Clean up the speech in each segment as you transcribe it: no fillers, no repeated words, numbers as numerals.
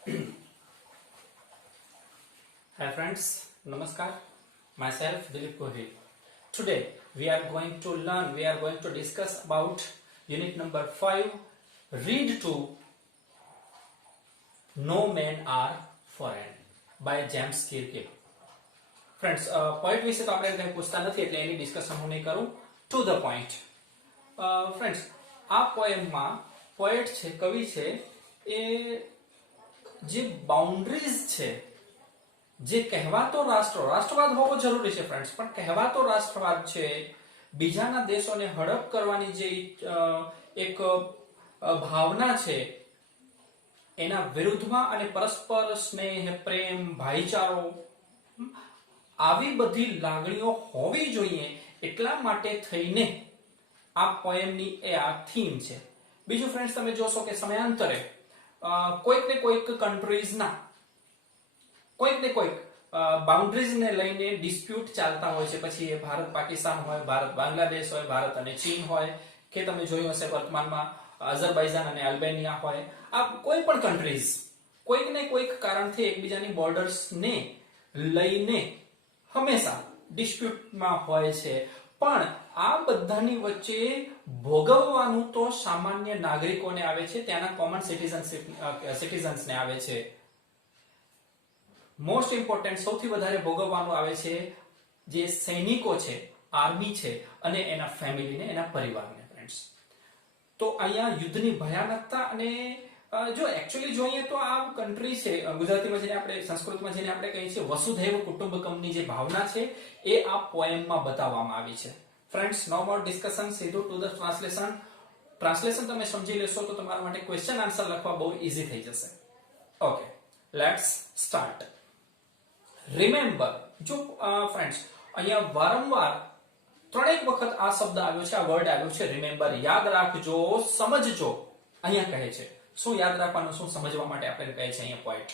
Hi friends, Namaskar. Myself Dilip Kohli. Today we are going to discuss about unit number 5. Read to No Men Are Foreign by James Kirke. Friends, point વિશે તો આપણે કંઈ પૂછતા નથી એટલે એની discussion હું નહીં કરું. To the point. ફ્રેન્ડ્સ, આ પોએમમાં પોએટ છે, કવિ છે, એ જે બાઉન્ડ્રીઝ છે, જે કહેવાતો રાષ્ટ્રવાદ હોવો જરૂરી છે ફ્રેન્ડ્સ, પણ કહેવાતો રાષ્ટ્રવાદ છે, બીજાના દેશોને હડપ કરવાની જે એક ભાવના છે, એના વિરુદ્ધમાં અને પરસ્પર સ્નેહ, પ્રેમ, ભાઈચારો, આવી બધી લાગણીઓ હોવી જોઈએ, એટલા માટે થઈને આ પોએમની એ આ થીમ છે. બીજું ફ્રેન્ડ્સ, તમે જોશો કે સમયાંતરે કોઈક ને કોઈક કન્ટ્રીઝના કોઈક ને કોઈક બાઉન્ડ્રીઝને લઈને ડિસ્પ્યુટ ચાલતા હોય છે. પછી એ ભારત પાકિસ્તાન હોય, ભારત બાંગ્લાદેશ હોય, ભારત અને ચીન હોય, કે તમે જોયું હશે વર્તમાનમાં અઝરબાઈજાન અને અલ્બેનિયા હોય. આ કોઈ પણ કન્ટ્રીઝ કોઈક ને કોઈક કારણથી એકબીજાની બોર્ડર્સને લઈને હંમેશા ડિસ્પ્યુટમાં હોય છે. પણ આ બધાની વચ્ચે ભોગવવાનું તો સામાન્ય નાગરિકોને આવે છે, ત્યાંના કોમન સિટીઝન્સને આવે છે. મોસ્ટ ઇમ્પોર્ટન્ટ, સૌથી વધારે ભોગવવાનું આવે છે જે સૈનિકો છે, આર્મી છે, અને એના ફેમિલીને, એના પરિવારને. ફ્રેન્ડ્સ, તો અહીંયા યુદ્ધની ભયાનકતા અને જો એકચ્યુઅલી જોઈએ તો આ કન્ટ્રી છે, ગુજરાતીમાં જેને આપણે, સંસ્કૃતમાં જેને આપણે કહીએ છીએ વસુધૈવ કુટુંબકમની જે ભાવના છે, એ આ પોએમમાં બતાવવામાં આવી છે. ફ્રેન્ડ્સ, નો મોર ડિસ્કશન, સીધું ટુ ધ ટ્રાન્સલેશન તમે સમજી લેશો તો તમારા માટે ક્વેશ્ચન આન્સર લખવા બહુ ઈઝી થઈ જશે. Okay, let's start. રિમેમ્બર. જો ફ્રેન્ડ્સ, અહીંયા વારંવાર ત્રણેક વખત આ શબ્દ આવ્યો છે, આ વર્ડ આવ્યો છે રિમેમ્બર. યાદ રાખજો, સમજજો. અહીંયા કહે છે શું યાદ રાખવાનું, શું સમજવા માટે આપણે કહે છે અહીંયા પોઈન્ટ.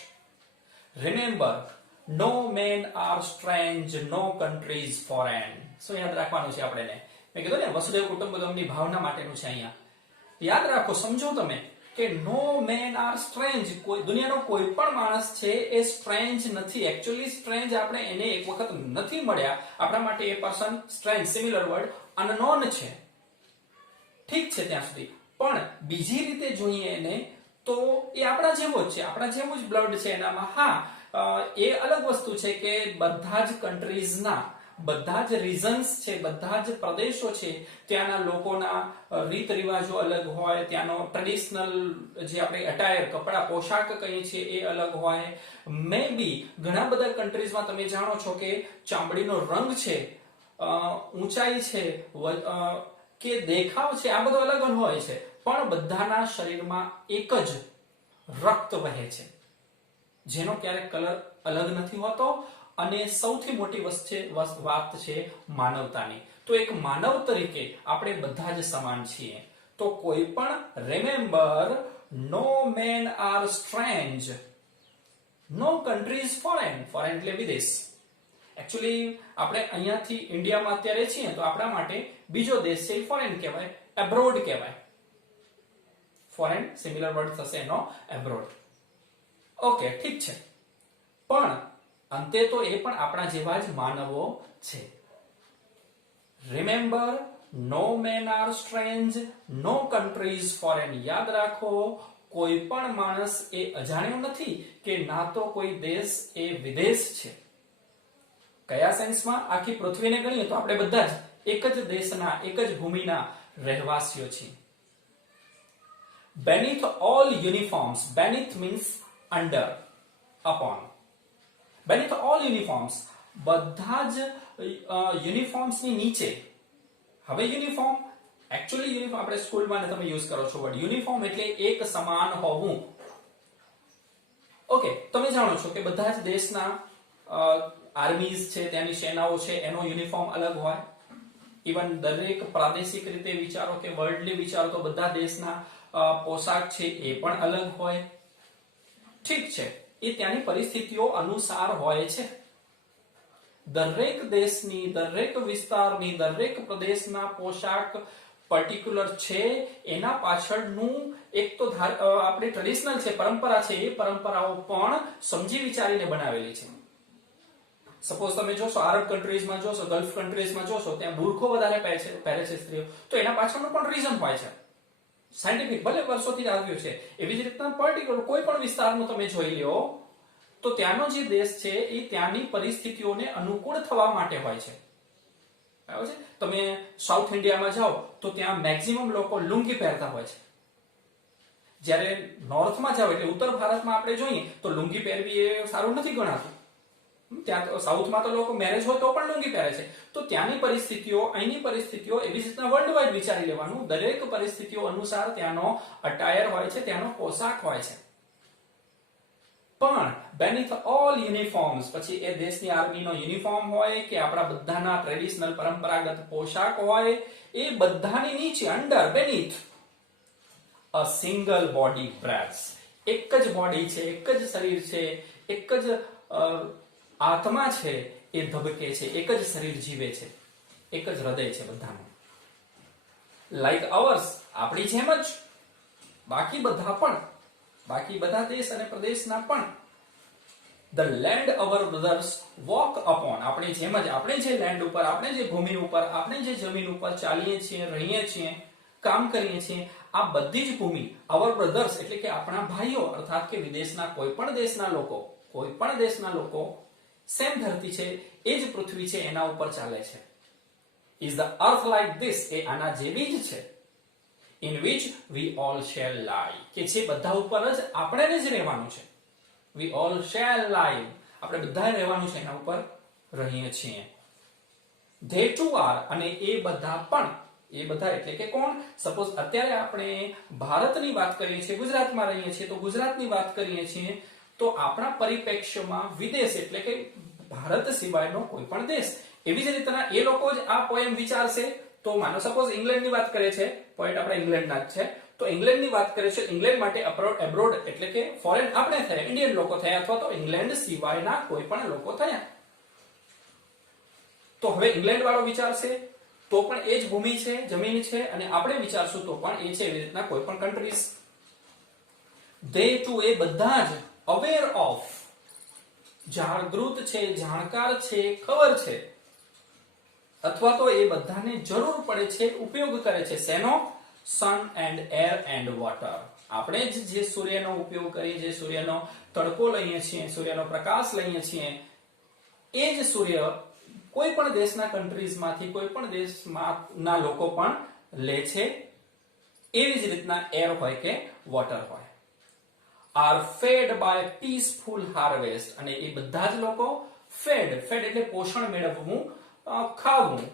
રિમેમ્બર, નો મેન આર સ્ટ્રેન્જ, નો કન્ટ્રીઝ ફોરેન. શું યાદ રાખવાનું છે આપણે? મેં કીધું ને, વસુધૈવ કુટુંબકમની ભાવના માટેનું છે. અહીંયા યાદ રાખો, સમજો તમે કે નો મેન આર સ્ટ્રેન્જ, કોઈ દુનિયાનો કોઈ પણ માણસ છે એ સ્ટ્રેન્જ નથી. એકચ્યુઅલી સ્ટ્રેન્જ આપણે એને એક વખત નથી મળ્યા, આપણા માટે એ person strange, similar word, unknown છે. ઠીક છે ત્યાં સુધી. પણ બીજી રીતે જોઈએ એને તો એ આપણા જેવો જ છે, આપણા જેવું જ બ્લડ છે એનામાં. હા, એ અલગ વસ્તુ છે કે બધા જ કન્ટ્રીઝના, બધા જ રીઝન્સ છે, બધા જ પ્રદેશો છે, ત્યાંના લોકોના રીત રિવાજો અલગ હોય, ત્યાંનો ટ્રેડિશનલ જે આપણે અટાયર, કપડા, પોશાક કહીએ છીએ એ અલગ હોય. મે બી ઘણા બધા કન્ટ્રીઝમાં તમે જાણો છો કે ચામડીનો રંગ છે, ઊંચાઈ છે, કે દેખાવ છે, આ બધું અલગ હોય છે, પણ બધાના શરીરમાં એક જ રક્ત વહે છે, જેનો ક્યારેક કલર અલગ નથી હોતો. અને સૌથી મોટી વાત છે માનવતાની. તો એક માનવ તરીકે આપણે બધા જ સમાન છીએ. તો કોઈ પણ, રિમેમ્બર, નો મેન આર સ્ટ્રેન્જ, નો કન્ટ્રીઝ ફોરેન. ફોરેન એટલે વિદેશ. એકચ્યુઅલી આપણે અહીંયાથી ઇન્ડિયામાં અત્યારે છીએ તો આપણા માટે બીજો દેશ છે ફોરેન કહેવાય, એબ્રોડ કહેવાય. ફોરેન સિમિલર વર્ડ થશે એનો એબ્રોડ. ઓકે, ઠીક છે. પણ અંતે તો એ પણ આપણા જેવા જ માનવો છે. રિમેમ્બર, નો મેન આર સ્ટ્રેન્જ, નો કન્ટ્રીઝ ફોરેન. યાદ રાખો, કોઈ પણ માણસ એ અજાણ્યો નથી, કે ના તો કોઈ દેશ એ વિદેશ છે. કયા સેન્સમાં? આખી પૃથ્વીને ગણીએ તો આપણે બધા જ એક જ દેશના, એક જ ભૂમિના રહેવાસીઓ છીએ. Beneath all uniforms, beneath means under, upon. Beneath all uniforms, બધા જ યુનિફોર્મ્સ ની નીચે. હવે યુનિફોર્મ, એકચ્યુઅલી યુનિફોર્મ આપણે સ્કૂલમાં તમે યુઝ કરો છો વર્ડ યુનિફોર્મ, એટલે એક સમાન હોવું. ઓકે, તમે જાણો છો કે બધા જ દેશના આર્મીઝ છે, ત્યાંની સેનાઓ છે, એનો યુનિફોર્મ અલગ હોય. ઇવન દરેક પ્રાદેશિક રીતે વિચારો કે વર્લ્ડલી વિચારો તો બધા દેશના પોશાક છે એ પણ અલગ હોય. ઠીક છે, એ ત્યાંની પરિસ્થિતિઓ અનુસાર હોય છે. દરેક દેશની, દરેક વિસ્તારની, દરેક પ્રદેશના પોશાક પર્ટિક્યુલર છે એના પાછળનું એક તો આપણી ટ્રેડિશનલ છે, પરંપરા છે, એ પરંપરાઓ પણ સમજી વિચારીને બનાવેલી છે. સપોઝ તમે જોશો આરબ કન્ટ્રીઝમાં જોશો, ગલ્ફ કન્ટ્રીઝમાં જોશો, ત્યાં બુરખો વધારે પહેરે છે સ્ત્રીઓ, તો એના પાછળનું પણ રીઝન હોય છે સાયન્ટિફિક, ભલે વર્ષોથી આવ્યું છે. એવી જ રીતના પર્ટિક્યુલર કોઈ પણ વિસ્તારનું તમે જોઈ લો તો ત્યાંનો જે દેશ છે એ ત્યાંની પરિસ્થિતિઓને અનુકૂળ થવા માટે હોય છે. બરાબર છે. તમે સાઉથ ઇન્ડિયામાં જાઓ તો ત્યાં મેક્સિમમ લોકો લુંગી પહેરતા હોય છે. જ્યારે નોર્થમાં જાઓ એટલે ઉત્તર ભારતમાં આપણે જોઈએ તો લુંગી પહેરવી એ સારું નથી ગણાતું. ત્યાં તો સાઉથમાં તો લોકો મેરેજ હોય તો પણ લુંગી પહેરે છે. તો ત્યાંની પરિસ્થિતિઓ, અહીંની પરિસ્થિતિઓ, એવી જ રીતના વર્લ્ડ વાઇડ વિચારી લેવાનું. દરેક પરિસ્થિતિઓ અનુસાર ત્યાંનો અટાયર હોય છે, ત્યાંનો પોશાક હોય છે. પણ beneath all uniforms, પછી એ દેશની આર્મીનો યુનિફોર્મ હોય કે આપણા બધાના ટ્રેડિશનલ પરંપરાગત પોશાક હોય, એ બધાની નીચે under beneath a single body breaths. એક જ બોડી છે, એક જ શરીર છે, એક જ આત્મા છે, એ ધબકે છે, એક જ શરીર જીવે છે, એક જ હૃદય છે બધાનું. લાઈક અવર્સ, આપણી જેમ જ બાકી બધા દેશ અને પ્રદેશના પણ. The land our brothers walk upon, આપણી જેમ જ, આપણે જે લેન્ડ ઉપર, આપણે જે ભૂમિ ઉપર, આપણે જે જમીન ઉપર ચાલીએ છીએ, રહીએ છીએ, કામ કરીએ છીએ, આ બધી જ ભૂમિ our brothers એટલે કે આપણા ભાઈઓ, અર્થાત કે વિદેશના કોઈ પણ દેશના લોકો સેમ ધરતી છે, એ જ પૃથ્વી છે, એના ઉપર ચાલે છે. Is the earth like this, એ આના જેવી જ છે. In which we all shall lie, કે જે બધા ઉપર જ આપણે જ રહેવાનું છે. We all shall lie, આપણે બધા રહેવાનું છે, એના ઉપર રહીએ છીએ. They too are, અને એ બધા પણ, એ બધા એટલે કે કોણ? સપોઝ અત્યારે આપણે ભારતની વાત કરીએ છીએ, ગુજરાતમાં રહીએ છીએ, તો ગુજરાતની વાત કરીએ છીએ, તો આપણા પરિપ્રેક્ષ્યમાં વિદેશ એટલે કે ભારત સિવાયનો કોઈ પણ દેશ. એવી જ રીતના એ લોકો જ આ પોએમ વિચારશે. તો માનો સપોઝ ઇંગ્લેન્ડની વાત કરે છે, પોઈન્ટ આપણા ઇંગ્લેન્ડના જ છે, તો ઇંગ્લેન્ડની વાત કરે છે, ઇંગ્લેન્ડ માટે એબ્રોડ એટલે કે ફોરેન આપણે થયા, ઇન્ડિયન લોકો થયા, અથવા તો ઇંગ્લેન્ડ સિવાયના કોઈ પણ લોકો થયા. તો હવે ઇંગ્લેન્ડ વાળો વિચારશે તો પણ એ જ ભૂમિ છે, જમીન છે, અને આપણે વિચારશું તો પણ એ છે. એવી રીતના કોઈ પણ કન્ટ્રીઝ. they too, એ બધા જ aware of, જાગૃત છે, જાણકાર છે, ખબર છે, અથવા તો એ બધાને જરૂર પડે છે, ઉપયોગ કરે છે. શેનો? સન એન્ડ એર એન્ડ વોટર. આપણે જ જે સૂર્યનો ઉપયોગ કરીએ, જે સૂર્યનો તડકો લઈએ છીએ, સૂર્યનો પ્રકાશ લઈએ છીએ, એ જ સૂર્ય કોઈ પણ દેશના કન્ટ્રીઝમાંથી, કોઈ પણ દેશના લોકો પણ લે છે. એવી જ રીતના એર હોય કે વોટર હોય. Are fed by peaceful harvest, અને એ બધા જ લોકો ફેડ એટલે પોષણ મેળવવું, ખાવું.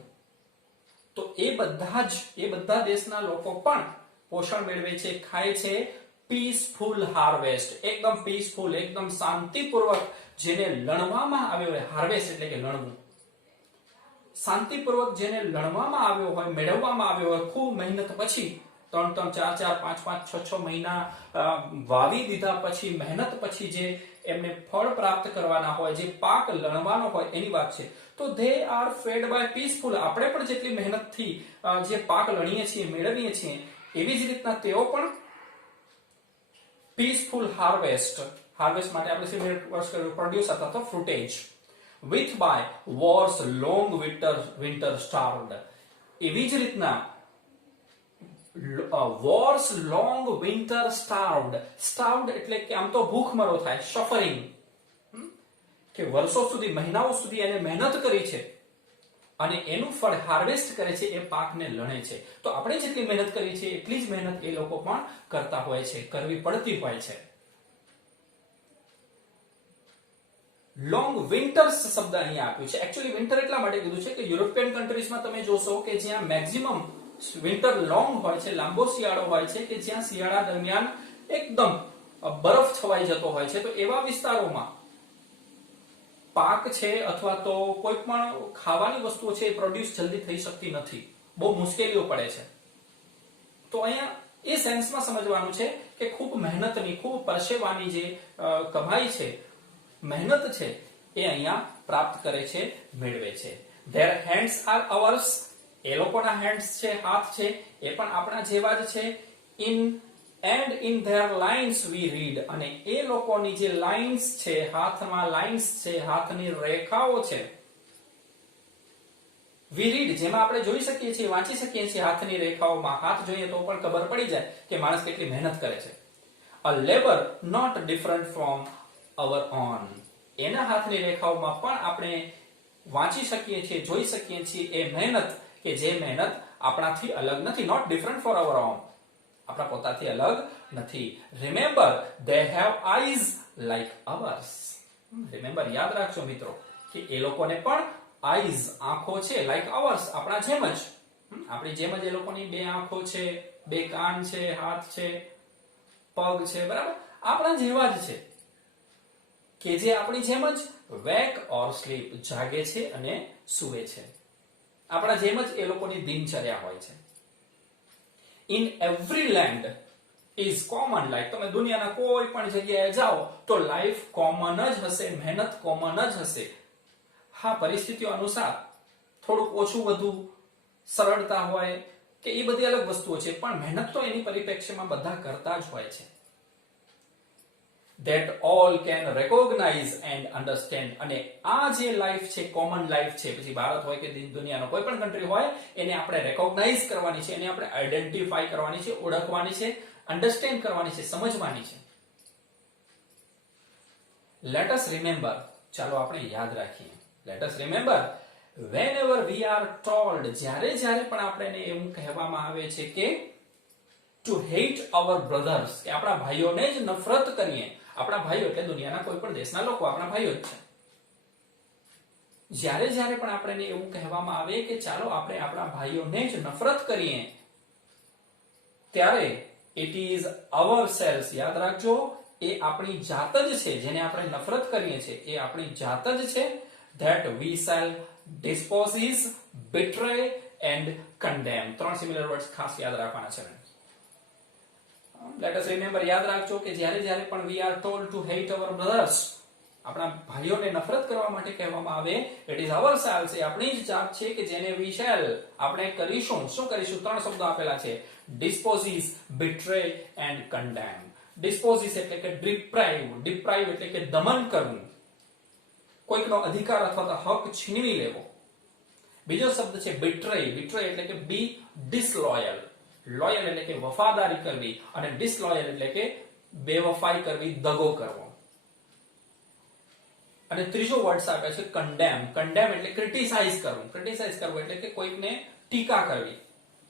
તો એ બધા દેશના લોકો પણ પોષણ મેળવે છે, ખાય છે. પીસફુલ હાર્વેસ્ટ, એકદમ પીસફુલ, એકદમ શાંતિપૂર્વક, જેને લણવામાં આવ્યો હોય, હાર્વેસ્ટ એટલે કે લણવું, શાંતિપૂર્વક જેને લણવામાં આવ્યો હોય, મેળવવામાં આવ્યો હોય, ખૂબ મહેનત પછી, 3, 4, 5, 6 મહિના વાવી દીધા પછી, મહેનત પછી જે એમને ફળ પ્રાપ્ત કરવાના હોય, જે પાક લણવાનો હોય, એની વાત છે. તો they are fed by peaceful, આપણે પણ જેટલી મહેનતથી જે પાક લણીએ છીએ, મેળવીએ છીએ, એવી જ રીતના તેઓ પણ પીસફુલ હાર્વેસ્ટ માટે આપણે શું પ્રોડ્યુસ અથવા તો ફ્રુટેજ. with by wars long winter starved, એવી જ રીતના wars long winter starved એટલે કે આમ તો ભૂખમરો થાય, સફરિંગ, કે વર્ષો સુધી, મહિનાઓ સુધી એને મહેનત કરી છે અને એનું ફળ હાર્વેસ્ટ કરે છે, એ પાકને લણે છે. તો આપણે જેટલી મહેનત કરી છે એટલી જ મહેનત એ લોકો પણ કરતા હોય છે, કરવી પડતી હોય છે. લોંગ વિન્ટર્સ શબ્દ અહીંયા આપ્યું છે. એકચ્યુઅલી વિન્ટર એટલા માટે કીધું છે કે યુરોપિયન કન્ટ્રીઝમાં તમે જોશો કે જ્યાં મેક્સિમમ વિન્ટર લોંગ હોય છે, લાંબો શિયાળો હોય છે, કે જ્યાં શિયાળા દરમિયાન એકદમ બરફ છવાઈ જતો હોય છે, તો એવા વિસ્તારોમાં પાક છે અથવા તો કોઈ પણ ખાવાની વસ્તુઓ છે એ પ્રોડ્યુસ જલ્દી થઈ શકતી નથી, બહુ મુશ્કેલીઓ પડે છે. તો અહીંયા એ સેન્સમાં સમજવાનું છે કે ખૂબ મહેનતની, ખૂબ પરસેવાની જે કમાઈ છે, મહેનત છે, એ અહીંયા પ્રાપ્ત કરે છે, મેળવે છે. Their hands are ours, એ લોકોના હેન્ડ્સ છે, હાથ છે, એ પણ આપણા જેવા જ છે. in their lines we read, અને એ લોકોની જે લાઇન્સ છે, હાથમાં લાઇન્સ છે, હાથની રેખાઓ છે, we read, જેમાં આપણે જોઈ શકીએ છીએ, વાંચી શકીએ છીએ હાથની રેખાઓમાં. હાથ જોઈએ તો પણ ખબર પડી જાય કે માણસ કેટલી મહેનત કરે છે. a labor not different from our own, એના હાથની રેખાઓમાં પણ આપણે વાંચી શકીએ છીએ, જોઈ શકીએ છીએ એ મહેનત કે જે મહેનત આપણાથી અલગ નથી. not different for our own, આપણા પોતાથી અલગ નથી. remember they have eyes like ours, remember, યાદ રાખજો મિત્રો કે એ લોકોને પણ eyes, આંખો છે, like ours, આપણા જેમ જ, આપણી જેમ જ એ લોકોની બે આંખો છે, બે કાન છે, હાથ છે, પગ છે, બરાબર, આપણા જેવા જ છે કે જે આપણી જેમ જ wake or sleep, જાગે છે અને સૂવે છે. આપણા જેમ જ એ લોકોની દિનચર્યા હોય છે. in every land is common life, તમે દુનિયાના કોઈ પણ જગ્યાએ જાઓ તો લાઈફ કોમન જ હશે, મહેનત કોમન જ હશે. હા, પરિસ્થિતિઓ અનુસાર થોડુંક ઓછું વધુ સરળતા હોય કે એ બધી અલગ વસ્તુઓ છે, પણ મહેનત તો એની પરિપ્રેક્ષ્યમાં બધા કરતા જ હોય છે. that all can recognize and understand, અને આ જે લાઈફ છે, કોમન લાઈફ છે, પછી ભારત હોય કે દુનિયાનો કોઈ પણ કન્ટ્રી હોય, એને આપણે રેકોગ્નાઇઝ કરવાની છે, એને આપણે આઈડેન્ટિફાઈ કરવાની છે, ઓળખવાની છે, અન્ડરસ્ટેન્ડ કરવાની છે, સમજવાની છે. let us remember, ચાલો આપણે યાદ રાખીએ. let us remember whenever we are told, જ્યારે પણ આપણને એવું કહેવામાં આવે છે કે to hate our brothers, કે આપણા ભાઈઓને જ નફરત કરીએ. આપણા ભાઈઓ એટલે દુનિયાના કોઈ પણ દેશના લોકો આપણા ભાઈઓ જ છે. જ્યારે પણ આપણને એવું કહેવામાં આવે કે ચાલો આપણે આપણા ભાઈઓને જ નફરત કરીએ, ત્યારે it is ourselves, યાદ રાખજો, એ આપણી જાત જ છે. જેને આપણે નફરત કરીએ છીએ એ આપણી જાત જ છે. that we shall despise, betray and condemn. 3 similar words ખાસ યાદ રાખવાના છે. let us remember, યાદ રાખજો કે જ્યારે પણ we are told to hate our brothers, આપણા ભાઈઓને નફરત કરવા માટે કહેવામાં આવે, it is ourselves, એ આપણી જ જાત છે કે જેને we shall, આપણે કરીશું. શું કરીશું? 3 શબ્દો આપેલા છે, dispose, betray and condemn. dispose એટલે કે deprive એટલે કે દમન કરવું, કોઈકનો અધિકાર અથવા તો હક છીનવી લેવો. બીજો શબ્દ છે betray એટલે કે be disloyal, લોયલ એટલે કે વફાદારી કરવી, અને ડિસલોયલ એટલે કે બેવફાઈ કરવી, દગો કરવો. અને ત્રીજો વર્ડ આપે છે condemn એટલે ક્રિટિસાઇઝ કરવું એટલે કે કોઈકને ટીકા કરવી,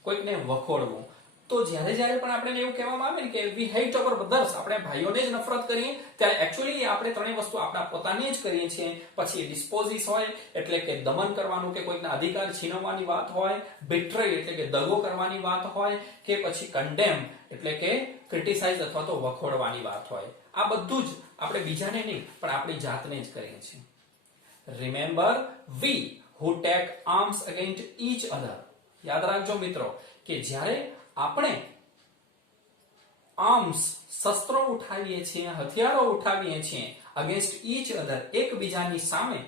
કોઈકને વખોડવું. તો જ્યારે પણ આપણે એવું કહેવામાં આવે ને કે we hate our brothers, આપણે ભાઈઓને જ નફરત કરીએ, ત્યારે એક્ચ્યુઅલી આપણે ત્રણેય વસ્તુ આપણા પોતાને જ કરીએ છીએ. પછી ડિસ્પોઝિસ હોય એટલે કે દમન કરવાનું કે કોઈકના અધિકાર છીનવવાની વાત હોય, betray એટલે કે દગો કરવાની વાત હોય, કે પછી condemn એટલે કે ક્રિટિસાઇઝ અથવા તો વખોડવાની વાત હોય. આ બધું જ આપણે બીજાને નહીં પણ આપણી જાતને જ કરીએ છીએ. remember we who take arms against each other, યાદ રાખજો મિત્રો કે જ્યારે આપણે આર્મ્સ, શસ્ત્રો ઉઠાવીએ છીએ, હથિયારો ઉઠાવીએ છીએ, અગેન્સ્ટ ઈચ અધર, એકબીજાની સામે,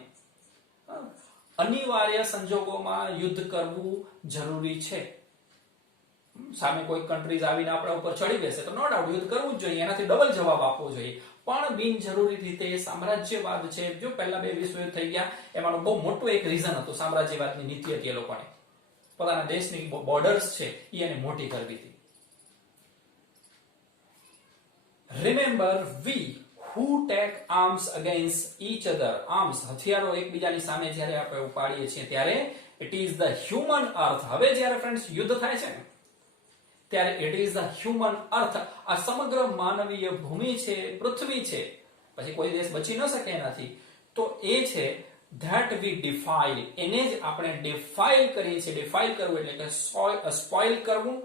અનિવાર્ય સંજોગોમાં યુદ્ધ કરવું જરૂરી છે. સામે કોઈ કન્ટ્રીઝ આવીને આપણા ઉપર ચડી બેસે તો નો ડાઉટ યુદ્ધ કરવું જ જોઈએ, એનાથી ડબલ જવાબ આપવો જોઈએ. પણ બિનજરૂરી રીતે સામ્રાજ્યવાદ છે, જો પહેલા 2 વિશ્વયુદ્ધ થઈ ગયા, એમાંનું બહુ મોટું એક રીઝન હતું સામ્રાજ્યવાદની નીતિ હતી. એ લોકોને પોતાના દેશની બોર્ડર્સ છે એને મોટી કરવી હતી. Remember we who take arms against each other, arms, હથિયારો એકબીજાની સામે જ્યારે આપણે ઉપાડીએ છીએ ત્યારે it is the human earth. હવે જ્યારે ફ્રેન્ડ્સ યુદ્ધ થાય છે ને ત્યારે it is the human earth, આ સમગ્ર માનવીય ભૂમિ છે, પૃથ્વી છે, પછી કોઈ દેશ બચી ન શકે એનાથી, તો એ છે that we defile, એને જ આપણે defile કરીએ છીએ. defile કરવું એટલે કે સ્પોઇલ કરવું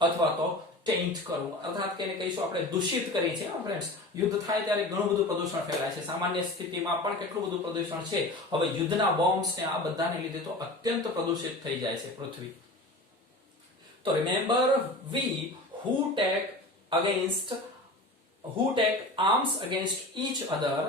અથવા તો ટેન્ટ કરવું, અર્થાત કે એને કહીશું આપણે દૂષિત કરીએ છીએ. ફ્રેન્ડ્સ યુદ્ધ થાય ત્યારે ઘણું બધું પ્રદૂષણ ફેલાય છે, સામાન્ય સ્થિતિમાં પણ કેટલું બધું પ્રદૂષણ છે. હવે યુદ્ધના બોમ્બ્સ ને આ બધાને લીધે તો અત્યંત પ્રદૂષિત થઈ જાય છે પૃથ્વી. તો remember we who take arms against each other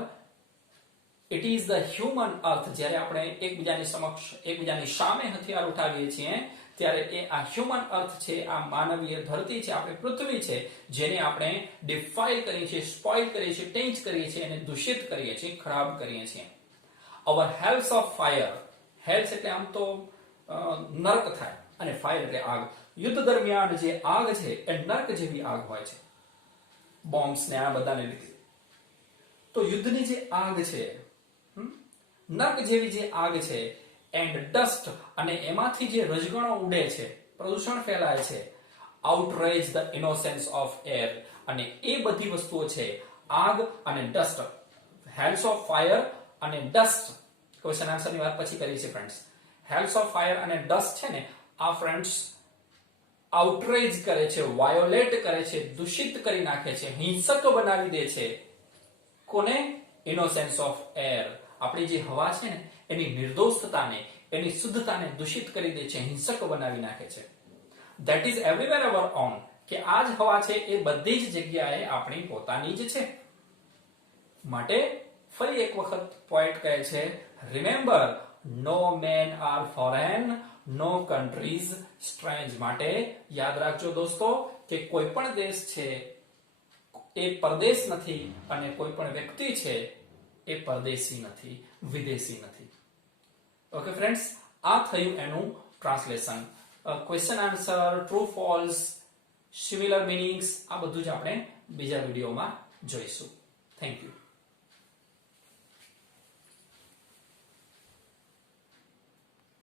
it is the human earth. જ્યારે આપણે એકબીજાની સામે હથિયાર ઉઠાવીએ છીએ ત્યારે એ આ હ્યુમન અર્થ છે, આ માનવીય ધરતી છે, આપણી પૃથ્વી છે, જેને આપણે ડિફાઇલ કરીએ છીએ, સ્પોઇલ કરીએ છીએ, ટેન્ચ કરીએ છીએ અને દૂષિત કરીએ છીએ, ખરાબ કરીએ છીએ. અવર હેલ્સ ઓફ ફાયર, હેલ્સ એટલે આમ તો નર્ક થાય અને ફાયર એટલે આગ. યુદ્ધ દરમિયાન જે આગ છે એ નર્ક જેવી આગ હોય છે, બોમ્બ્સ ને આ બધાને લીધે. તો યુદ્ધની જે આગ છે, નર્ક જેવી જે આગ છે, એન્ડ ડસ્ટ અને એમાંથી જે રજગણો ઉડે છે, પ્રદૂષણ ફેલાય છે, આઉટરેજ ધ ઇનોસેન્સ ઓફ એર, અને એ બધી વસ્તુઓ છે આગ અને ડસ્ટ. હેલ્સ ઓફ ફાયર અને ડસ્ટ, ક્વેશ્ચન આન્સરની વાત પછી કરી છે ફ્રેન્ડ્સ. હેલ્સ ઓફ ફાયર અને ડસ્ટ છે ને આ ફ્રેન્ડ્સ આઉટરેજ કરે છે, વાયોલેટ કરે છે, દૂષિત કરી નાખે છે, હિંસક બનાવી દે છે. કોને? ઇનોસેન્સ ઓફ એર, આપણી જે હવા છે ને એની નિર્દોષતાને, એની શુદ્ધતાને દૂષિત કરી દે છે, હિંસક બનાવી નાખે છે. That is everywhere hour on, કે આ જ હવા છે એ બધી જ જગ્યાએ આપણી પોતાની જ છે. માટે ફરી એક વખત પોઈન્ટ કહે છે, રિમેમ્બર નો મેન આર ફોરેન, નો કન્ટ્રીઝ સ્ટ્રેન્જ. માટે યાદ રાખજો દોસ્તો કે કોઈ પણ દેશ છે એ પરદેશ નથી અને કોઈ પણ વ્યક્તિ છે એ પરદેશી નથી, વિદેશી નથી. ઓકે ફ્રેન્ડ્સ, આ થયું એનું translation. Question answer, true false, similar meanings, આ બધું જ આપણે બીજા વિડીયોમાં જોઈશું. Thank you.